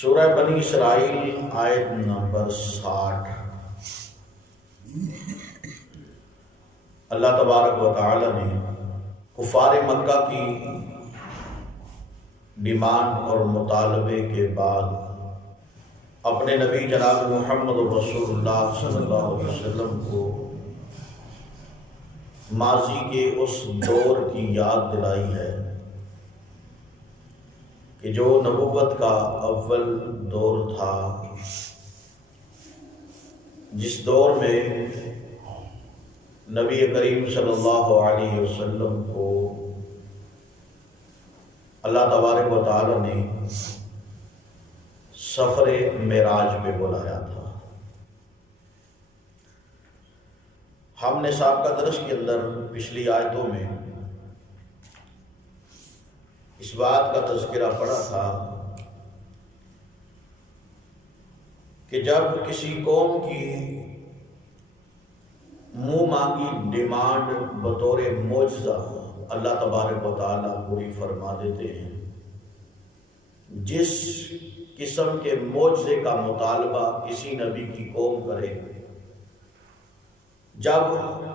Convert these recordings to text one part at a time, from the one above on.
سورہ بنی اسرائیل آیت نمبر 60۔ اللہ تبارک و تعالی نے کفار مکہ کی ڈیمانڈ اور مطالبے کے بعد اپنے نبی جناب محمد رسول اللہ صلی اللہ علیہ وسلم کو ماضی کے اس دور کی یاد دلائی ہے کہ جو نبوت کا اول دور تھا، جس دور میں نبی کریم صلی اللہ علیہ وسلم کو اللہ تبارک و تعالی نے سفر معراج پہ بلایا تھا۔ ہم نے سابقہ درس کے اندر پچھلی آیتوں میں اس بات کا تذکرہ پڑھا تھا کہ جب کسی قوم کی منہ مانگی ڈیمانڈ بطور معجزہ اللہ تبارک و تعالیٰ پوری فرما دیتے ہیں، جس قسم کے معجزے کا مطالبہ کسی نبی کی قوم کرے، جب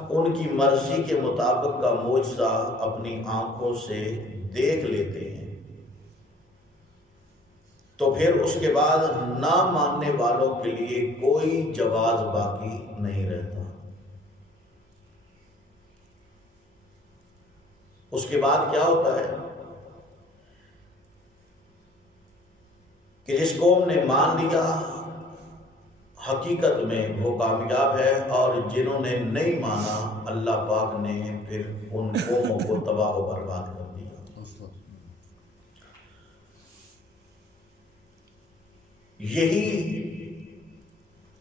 ان کی مرضی کے مطابق کا معجزہ اپنی آنکھوں سے دیکھ لیتے ہیں تو پھر اس کے بعد نہ ماننے والوں کے لیے کوئی جواز باقی نہیں رہتا۔ اس کے بعد کیا ہوتا ہے کہ جس قوم نے مان لیا حقیقت میں وہ کامیاب ہے، اور جنہوں نے نہیں مانا اللہ پاک نے پھر ان قوموں کو تباہ و برباد کر دیا۔ یہی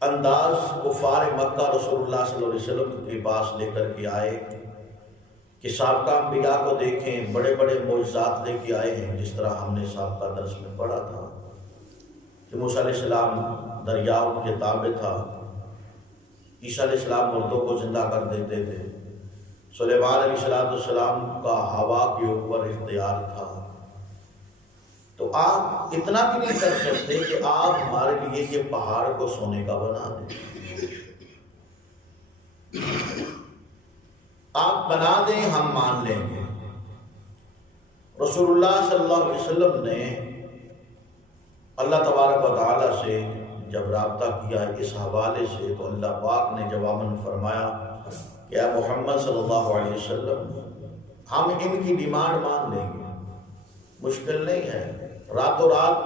انداز کفار مکہ رسول اللہ صلی اللہ علیہ وسلم کے پاس لے کر کے آئے کہ سابقہ انبیاء کو دیکھیں، بڑے بڑے معجزات لے کے آئے ہیں، جس طرح ہم نے سابقہ درس میں پڑھا تھا کہ موسیٰ علیہ السلام دریا ان کے تابع تھا، عیسیٰ علیہ السلام مردوں کو زندہ کر دیتے تھے، سلیمان علیہ السلام کا ہوا کے اوپر اختیار تھا۔ تو آپ اتنا بھی نہیں کر سکتے کہ آپ ہمارے لیے یہ پہاڑ کو سونے کا بنا دیں، آپ بنا دیں ہم مان لیں گے۔ رسول اللہ صلی اللہ علیہ وسلم نے اللہ تبارک و تعالی سے جب رابطہ کیا اس حوالے سے تو اللہ پاک نے جواباً فرمایا کہ اے محمد صلی اللہ علیہ وسلم، ہم ان کی ڈیمانڈ مان لیں گے، مشکل نہیں ہے۔ راتوں رات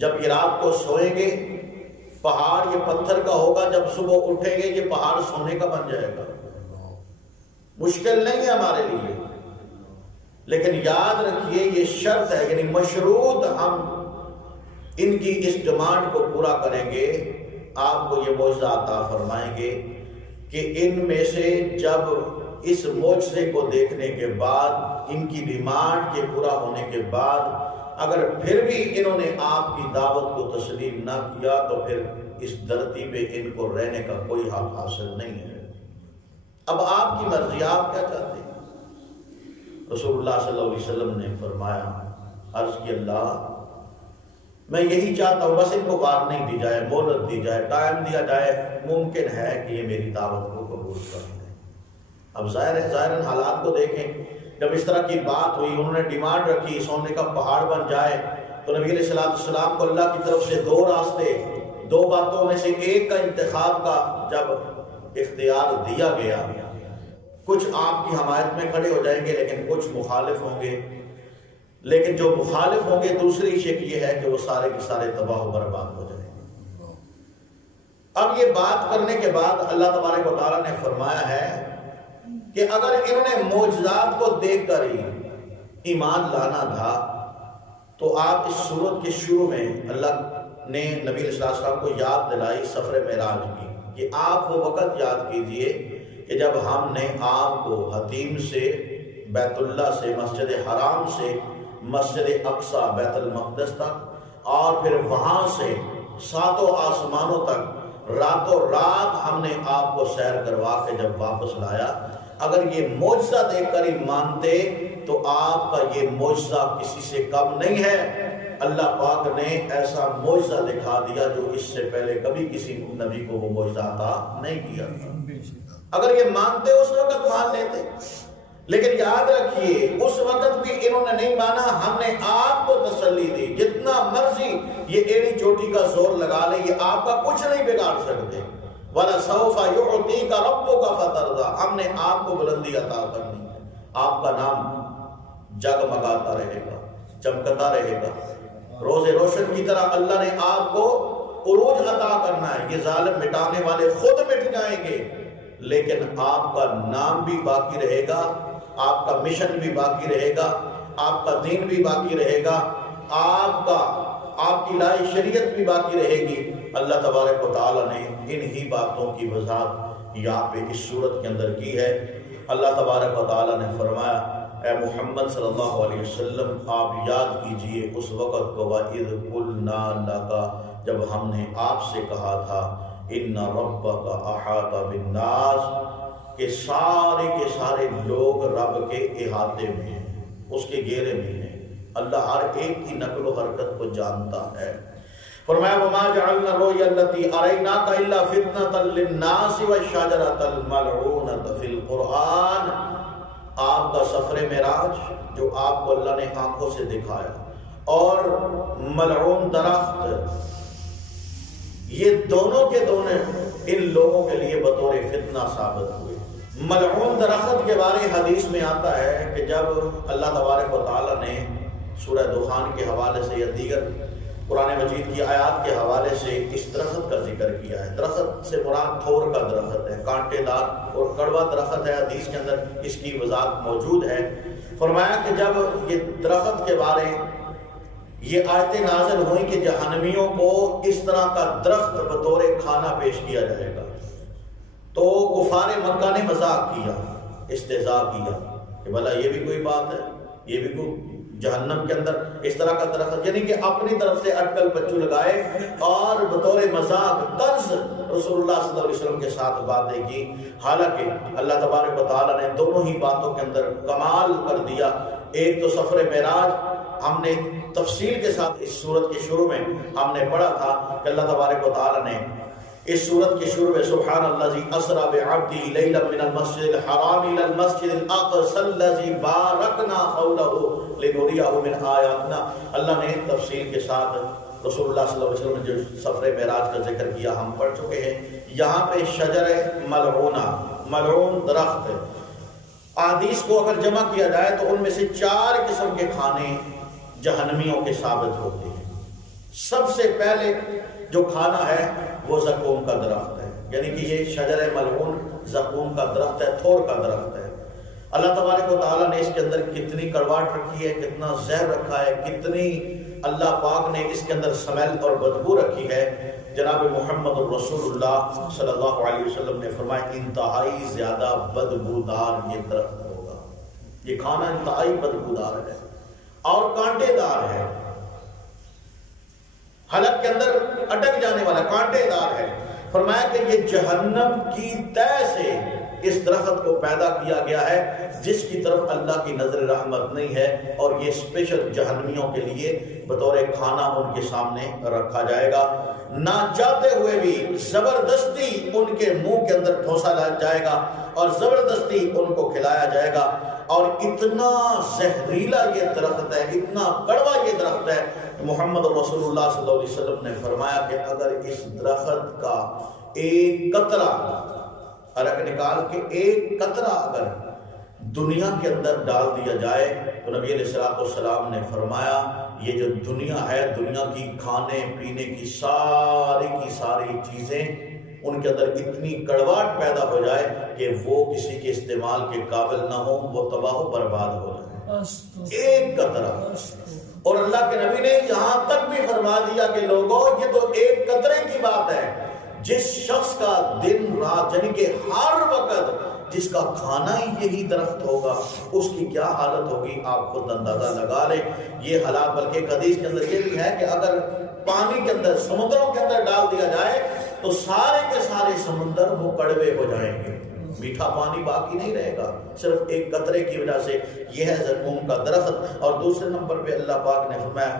جب یہ رات کو سوئیں گے پہاڑ یہ پتھر کا ہوگا، جب صبح اٹھیں گے یہ پہاڑ سونے کا بن جائے گا، مشکل نہیں ہے ہمارے لیے۔ لیکن یاد رکھیے یہ شرط ہے، یعنی مشروط ہم ان کی اس ڈیمانڈ کو پورا کریں گے، آپ کو یہ معجزہ عطا فرمائیں گے کہ ان میں سے جب اس معجزے کو دیکھنے کے بعد، ان کی ڈیمانڈ کے پورا ہونے کے بعد اگر پھر بھی انہوں نے آپ کی دعوت کو تسلیم نہ کیا تو پھر اس دھرتی پہ ان کو رہنے کا کوئی حق حاصل نہیں ہے۔ اب آپ کی مرضی، آپ کیا چاہتے ہیں؟ رسول اللہ صلی اللہ علیہ وسلم نے فرمایا، عرض کی اللہ میں یہی چاہتا ہوں بس ان کو بات نہیں دی جائے، مہلت دی جائے، ٹائم دیا جائے، ممکن ہے کہ یہ میری دعوت کو قبول کر لیں۔ اب ظاہر حالات کو دیکھیں، جب اس طرح کی بات ہوئی، انہوں نے ڈیمانڈ رکھی سونے کا پہاڑ بن جائے، تو نبی علیہ السلام کو اللہ کی طرف سے دو راستے، دو باتوں میں سے ایک کا انتخاب کا جب اختیار دیا گیا، کچھ آپ کی حمایت میں کھڑے ہو جائیں گے لیکن کچھ مخالف ہوں گے، لیکن جو مخالف ہوں گے دوسری شک یہ ہے کہ وہ سارے کے سارے تباہ و برباد ہو جائیں گے۔ اب یہ بات کرنے کے بعد اللہ تبارک و تعالیٰ نے فرمایا ہے کہ اگر انہوں نے معجزات کو دیکھ کر ہی ایمان لانا تھا تو آپ اس سورت کے شروع میں اللہ نے نبی علیہ السلام کو یاد دلائی سفر معراج کی کہ آپ وہ وقت یاد کیجئے کہ جب ہم نے آپ کو حتیم سے، بیت اللہ سے، مسجد حرام سے مسجد اقصی بیت المقدس تک، اور پھر وہاں سے ساتوں آسمانوں تک راتوں رات ہم نے آپ کو سیر کروا کے جب واپس لایا اگر یہ معجزہ دیکھ کر ہی مانتے تو آپ کا یہ معجزہ کسی سے کم نہیں ہے۔ اللہ پاک نے ایسا معجزہ دکھا دیا جو اس سے پہلے کبھی کسی نبی کو وہ معجزہ عطا نہیں کیا تھا۔ اگر یہ مانتے اس وقت مان لیتے، لیکن یاد رکھیے اس وقت بھی انہوں نے نہیں مانا، ہم نے آپ کو تسلی دی، جتنا مرضی یہ ایڑی چوٹی کا زور لگا لے یہ آپ کا کچھ نہیں بگاڑ سکتے۔ وَلَسَوْفَ يُعْطِيكَ رَبُّكَ فَتَرْضَىٰ، ہم نے آپ کو بلندی عطا کرنی ہے، آپ کا نام جگمگاتا رہے گا، چمکتا رہے گا، روز روشن کی طرح اللہ نے آپ کو عروج عطا کرنا ہے۔ یہ ظالم مٹانے والے خود مٹ جائیں گے، لیکن آپ کا نام بھی باقی رہے گا، آپ کا مشن بھی باقی رہے گا، آپ کا دین بھی باقی رہے گا، آپ کی لائی شریعت بھی باقی رہے گی۔ اللہ تبارک و تعالیٰ نے انہی باتوں کی وضاحت یہاں پہ اس صورت کے اندر کی ہے۔ اللہ تبارک و تعالیٰ نے فرمایا اے محمد صلی اللہ علیہ وسلم آپ یاد کیجئے اس وقت کو وَإِذْ قُلْنَا لَكَ، جب ہم نے آپ سے کہا تھا إِنَّ رَبَّكَ أَحَاطَ بِالنَّاسِ، کہ سارے کے سارے لوگ رب کے احاطے میں ہیں، اس کے گھیرے میں ہیں، اللہ ہر ایک کی نقل و حرکت کو جانتا ہے۔ فرمایا وَمَا جَعَلْنَا الرُّؤْيَا الَّتِي أَرَيْنَاكَ إِلَّا فِتْنَةً لِلنَّاسِ وَالشَّجَرَةَ الْمَلْعُونَةَ فِي الْقُرْآنِ، آپ کا سفر معراج جو آپ کو اللہ نے آنکھوں سے دکھایا، اور ملعون درخت، یہ دونوں کے دونوں ان لوگوں کے لیے بطور فتنہ ثابت ہوئے۔ ملعون درخت کے بارے حدیث میں آتا ہے کہ جب اللہ تبارک و تعالیٰ نے سورہ دخان کے حوالے سے یا دیگر قرآن مجید کی آیات کے حوالے سے اس درخت کا ذکر کیا ہے، درخت سے مراد تھور کا درخت ہے، کانٹے دار اور کڑوا درخت ہے، حدیث کے اندر اس کی وضاحت موجود ہے۔ فرمایا کہ جب یہ درخت کے بارے یہ آیتیں نازل ہوئیں کہ جہنمیوں کو اس طرح کا درخت بطور کھانا پیش کیا جائے گا، تو کفار مکہ نے مذاق کیا، استہزاء کیا کہ بھلا یہ بھی کوئی بات ہے، یہ بھی کوئی جہنم کے اندر اس طرح کا درخت، یعنی کہ اپنی طرف سے اٹکل پچو لگائے اور بطور مذاق طرز رسول اللہ صلی اللہ علیہ وسلم کے ساتھ باتیں کی۔ حالانکہ اللہ تبارک و تعالیٰ نے دونوں ہی باتوں کے اندر کمال کر دیا۔ ایک تو سفر معراج ہم نے تفصیل کے ساتھ اس سورت کے شروع میں ہم نے پڑھا تھا کہ اللہ تبارک و تعالیٰ نے اس سورت کے شروع میں سبحان الذی اسری بعبدہ لیلا من المسجد الحرام الی المسجد الاقصی الذی بارکنا حولہ لنریہ من آیاتنا، اللہ نے تفصیل کے ساتھ رسول اللہ صلی اللہ علیہ وسلم نے جو سفر معراج کا ذکر کیا ہم پڑھ چکے ہیں۔ یہاں پہ شجر ملعونہ، ملعون درخت، احادیث کو اگر جمع کیا جائے تو ان میں سے 4 قسم کے کھانے جہنمیوں کے ثابت ہوتے ہیں۔ سب سے پہلے جو کھانا ہے وہ زقوم کا درخت ہے، یعنی کہ یہ شجر ملعون زقوم کا درخت ہے، تھور کا درخت ہے۔ اللہ تبارک و تعالیٰ نے اس کے اندر کتنی کڑواہٹ رکھی ہے، کتنا زہر رکھا ہے، کتنی اللہ پاک نے اس کے اندر سمیل اور بدبو رکھی ہے۔ جناب محمد الرسول اللہ صلی اللہ علیہ وسلم نے فرمایا انتہائی زیادہ بدبودار یہ درخت ہوگا، یہ کھانا انتہائی بدبودار ہے اور کانٹے دار ہے، حلق کے اندر اٹک جانے والا کانٹے دار ہے۔ فرمایا کہ یہ جہنم کی تہ سے اس درخت کو پیدا کیا گیا ہے جس کی طرف اللہ کی نظر رحمت نہیں ہے، اور یہ اسپیشل جہنمیوں کے لیے بطور کھانا ان کے سامنے رکھا جائے گا۔ نہ چاہتے ہوئے بھی زبردستی ان کے منہ کے اندر ٹھوسا جائے گا اور زبردستی ان کو کھلایا جائے گا، اور اتنا زہریلا یہ درخت ہے، اتنا کڑوا یہ درخت ہے۔ محمد رسول اللہ صلی اللہ علیہ وسلم نے فرمایا کہ اگر اس درخت کا ایک قطرہ عرق نکال کے ایک قطرہ اگر دنیا کے اندر ڈال دیا جائے تو نبی علیہ السلام نے فرمایا یہ جو دنیا ہے، دنیا کی کھانے پینے کی ساری چیزیں ان کے اندر اتنی کڑواہٹ پیدا ہو جائے کہ وہ کسی کے استعمال کے قابل نہ ہو، وہ تباہ و برباد ہو جائے، ایک قطرہ۔ اور اللہ کے نبی نے یہاں تک بھی فرما دیا کہ لوگوں یہ تو ایک قطرے کی بات ہے، جس شخص کا دن رات یعنی کہ ہر وقت جس کا کھانا ہی یہی درخت ہوگا اس کی کیا حالت ہوگی آپ خود اندازہ لگا لیں۔ یہ حالات بلکہ ایک حدیث کے اندر یہ بھی ہے کہ اگر پانی کے اندر سمندروں کے اندر ڈال دیا جائے تو سارے کے سارے سمندر وہ کڑوے ہو جائیں گے، میٹھا پانی باقی نہیں رہے گا صرف ایک قطرے کی وجہ سے. یہ ہے زقوم کا درخت. اور دوسرے نمبر پہ اللہ پاک نے فرمایا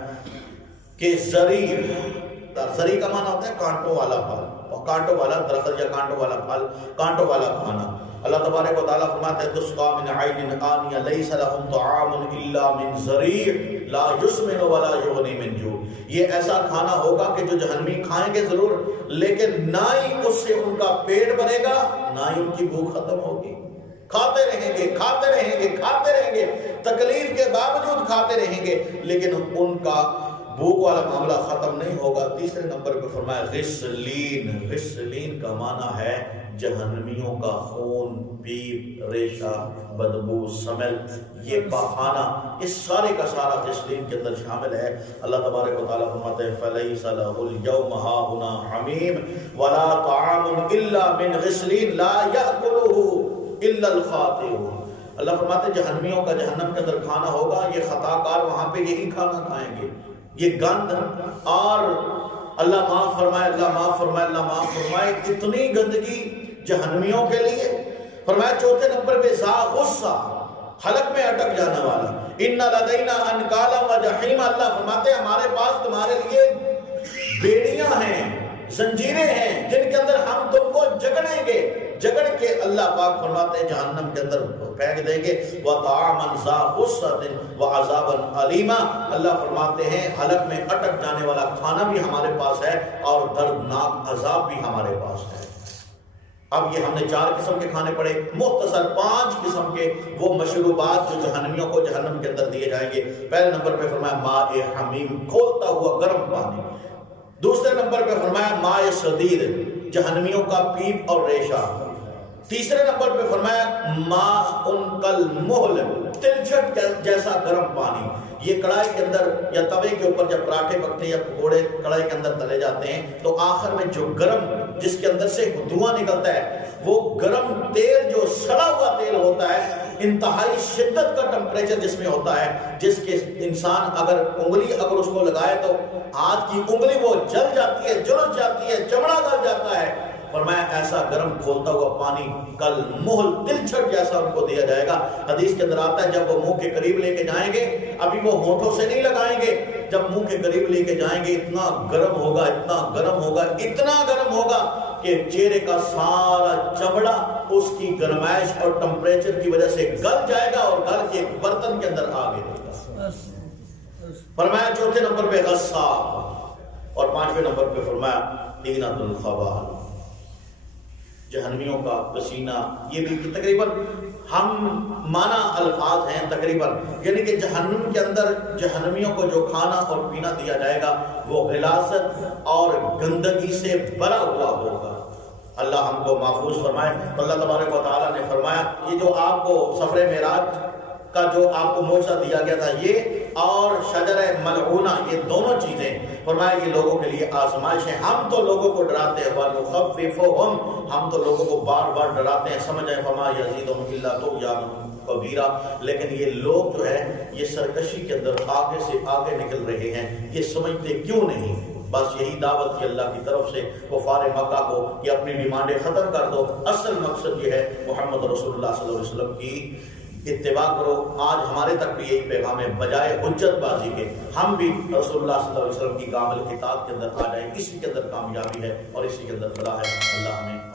کہ زری کا معنی ہوتا ہے کانٹوں والا پھل، اور کانٹوں والا درخت یا کانٹوں والا پھل، کانٹوں والا کھانا. اللہ تبارک و تعالیٰ فرماتے ہیں تسقى من عین آنیہ لیس لهم طعام الا من ضریع لا یسمن ولا یغنی من جوع. یہ ایسا کھانا ہوگا کہ جو جہنمی کھائیں گے ضرور، لیکن نہ ہی اس سے ان کا پیٹ بنے گا، نہ ہی ان کی بھوک ختم ہوگی. کھاتے رہیں گے، کھاتے رہیں گے، کھاتے رہیں گے، تکلیف کے باوجود کھاتے رہیں گے، لیکن ان کا بھوک والا معاملہ ختم نہیں ہوگا. تیسرے نمبر پہ فرمایا غسلین. غسلین کا معنی ہے جہنمیوں کا خون، پیپ، ریشہ، بدبو، سمیل، یہ بہانہ، اس سارے کا سارا غسلین کے اندر شامل ہے. اللہ تبارک و تعالیٰ فرماتے ہیں فَلَيْسَ لَهُ الْيَوْمَ هَاهُنَا حَمِيمٌ وَلَا طَعَامٌ إِلَّا مِنْ غِسْلِينٍ لَا يَأْكُلُهُ إِلَّا الْخَاطِئُونَ. اللہ فرماتے ہیں جہنمیوں کا جہنم کے اندر کھانا ہوگا، یہ خطا کار وہاں پہ یہی کھانا کھائیں گے، یہ گند. اور اللہ معاف فرمائے، اللہ معاف فرمائے، اللہ معاف فرمائے، اتنی گندگی جہنمیوں کے لیے. فرمایا چوتھے نمبر پہ ذا غصہ، حلق میں اٹک جانے والا. ان لدینا انکالا و جحیم. اللہ فرماتے ہیں ہمارے پاس تمہارے لیے بیڑیاں ہیں، زنجیریں ہیں، جن کے اندر ہم تم کو جگڑیں گے. جگڑ کے اللہ پاک فرماتے ہیں جہنم کے اندر پھینک دیں گے. وَطَعَامًا ذَا غُصَّةٍ وَعَذَابًا أَلِيمًا. اللہ فرماتے ہیں حلق میں اٹک جانے والا کھانا بھی ہمارے پاس ہے اور دردناک عذاب بھی ہمارے پاس ہے. اب یہ ہم نے 4 قسم کے کھانے پڑے، مختصر 5 قسم کے وہ مشروبات جو جہنمیوں کو جہنم کے اندر دیے جائیں گے. پہلے نمبر پہ فرمایا ماء حمیم، کھولتا ہوا گرم پانی. دوسرے نمبر پہ فرمایا ماء صدید، جہنمیوں کا پیپ اور ریشہ. تیسرے نمبر پہ فرمایا ماء کالمہل، تلچھٹ جیسا گرم پانی. یہ کڑھائی کے اندر یا توے کے اوپر جب پراٹھے پکتے ہیں یا پکوڑے کڑھائی کے اندر تلے جاتے ہیں تو آخر میں جو گرم جس کے اندر سے دھواں نکلتا ہے وہ گرم تیل جو سڑا ہوا تیل ہوتا ہے، انتہائی شدت کا ٹمپریچر جس میں ہوتا ہے، جس کے انسان اگر انگلی اگر اس کو لگائے تو ہاتھ کی انگلی وہ جل جاتی ہے، جلس جاتی ہے، چمڑا گل جاتا ہے. فرمایا ایسا گرم کھولتا ہوا پانی کل محل تلچھٹ جیسا ان کو دیا جائے گا. حدیث کے اندر آتا ہے جب وہ منہ کے قریب لے کے جائیں گے، ابھی وہ ہونٹوں سے نہیں لگائیں گے، جب منہ کے قریب لے کے جائیں گے اتنا گرم ہوگا، اتنا گرم ہوگا، اتنا گرم ہوگا کہ چہرے کا سارا چمڑا اس کی گرمائش اور ٹمپریچر کی وجہ سے گل جائے گا اور گل کے برتن کے اندر آ گئے گا. فرمایا چوتھے نمبر پہ غصاب اور 5ویں نمبر پہ فرمایا طینۃ الخبال، جہنمیوں کا پسینہ. یہ بھی تقریباً ہم معنی الفاظ ہیں تقریباً، یعنی کہ جہنم کے اندر جہنمیوں کو جو کھانا اور پینا دیا جائے گا وہ غلاظت اور گندگی سے بھرا ہوا ہوگا. اللہ ہم کو محفوظ فرمائے. اللہ تبارک و تعالیٰ نے فرمایا یہ جو آپ کو سفر معراج کا جو آپ کو معجزہ دیا گیا تھا یہ اور شجر ملعونہ، یہ دونوں چیزیں فرمایا یہ لوگوں کے لیے آزمائش ہے. ہم تو لوگوں کو ڈراتے ہیں وَنُخَوِّفُهُمْ، ہم تو لوگوں کو بار بار ڈراتے ہیں. سمجھ آئے فَمَا يَزِيدُهُمْ إِلَّا طُغْيَانًا كَبِيرًا. لیکن یہ لوگ جو ہے یہ سرکشی کے اندر آگے سے آگے نکل رہے ہیں. یہ سمجھتے کیوں نہیں؟ بس یہی دعوت کی اللہ کی طرف سے کفار مکہ کو کہ اپنی ڈیمانڈیں ختم کر دو. اصل مقصد یہ ہے محمد رسول اللہ صلی اللہ علیہ وسلم کی اتباع کرو. آج ہمارے تک بھی یہی پیغام ہے، بجائے حجت بازی کے ہم بھی رسول اللہ صلی اللہ علیہ وسلم کی کامل اطاعت کے اندر آ جائیں. اسی کے اندر کامیابی ہے اور اسی کے اندر فلاح ہے. اللہ ہمیں